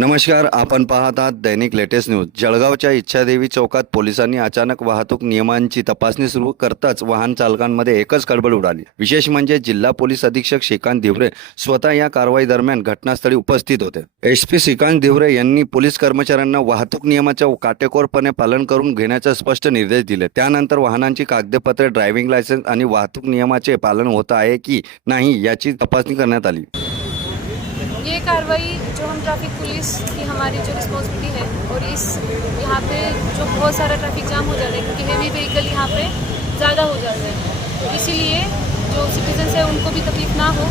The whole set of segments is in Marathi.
नमस्कार, आपण पाहत आहात दैनिक लेटेस्ट न्यूज। जळगावच्या इच्छादेवी चौकात पोलिसांनी अचानक वाहतूक नियमांची तपासणी सुरू करताच वाहन चालकांमध्ये एकच खळबळ उडाली। विशेष म्हणजे जिल्हा पोलीस अधीक्षक श्रीकांत धिवरे स्वतः या कारवाई दरम्यान घटनास्थळी उपस्थित होते। एसपी श्रीकांत धिवरे यांनी पोलीस कर्मचाऱ्यांना वाहतूक नियमाचे काटेकोरपणे पालन करून घेण्याचे स्पष्ट निर्देश दिले। त्यानंतर वाहनांची कागदपत्रे, ड्रायव्हिंग लायसन्स आणि वाहतूक नियमाचे पालन होत आहे की नाही याची तपासणी करण्यात आली। ये कार्रवाई जो हम ट्रैफिक पुलिस की हमारी जो रिस्पॉन्सिबिलिटी है, और इस यहाँ पे जो बहुत सारा ट्रैफिक जाम हो जाता है क्योंकि हेवी व्हीकल यहाँ पे ज़्यादा हो जाता है, तो इसीलिए जो सिटीजन्स है उनको भी तकलीफ ना हो,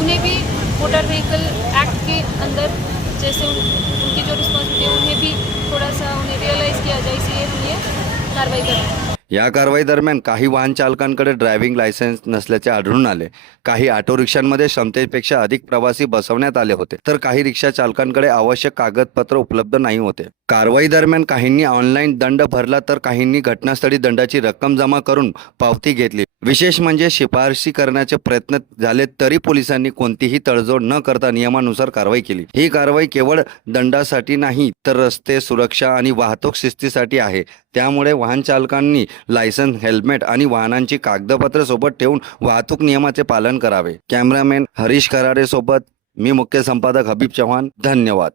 उन्हें भी मोटर व्हीकल एक्ट के अंदर जैसे उनकी जो रिस्पॉन्सिबिलिटी है उन्हें भी थोड़ा सा उन्हें रियलाइज़ किया जाए, इसलिए हम ये कार्रवाई कर रहे हैं। या कारवाई दरम्यान काही वाहन चालकांकडे ड्रायव्हिंग लायसन्स नसल्याचे आढळून आले। काही ऑटो रिक्षांमध्ये क्षमतेपेक्षा अधिक प्रवासी बसवण्यात आले होते, तर काही रिक्षा चालकांकडे आवश्यक कागदपत्र उपलब्ध नाही होते। कारवाई दरम्यान काहींनी ऑनलाईन दंड भरला तर काहींनी घटनास्थळी दंडाची रक्कम जमा करून पावती घेतली। विशेष म्हणजे शिफारशी करण्याचे प्रयत्न झाले तरी पोलिसांनी कोणतीही तडजोड न करता नियमानुसार कारवाई केली। ही कारवाई केवळ दंडासाठी नाही तर रस्ते सुरक्षा आणि वाहतूक शिस्तीसाठी आहे। त्यामुळे वाहन चालकांनी लायसन्स, हेल्मेट आणि वाहनांची कागदपत्रे सोबत ठेवून वाहतूक नियमाचे पालन करावे। कॅमेरामॅन हरीश खराडे सोबत मी मुख्य संपादक हबीब चव्हाण। धन्यवाद।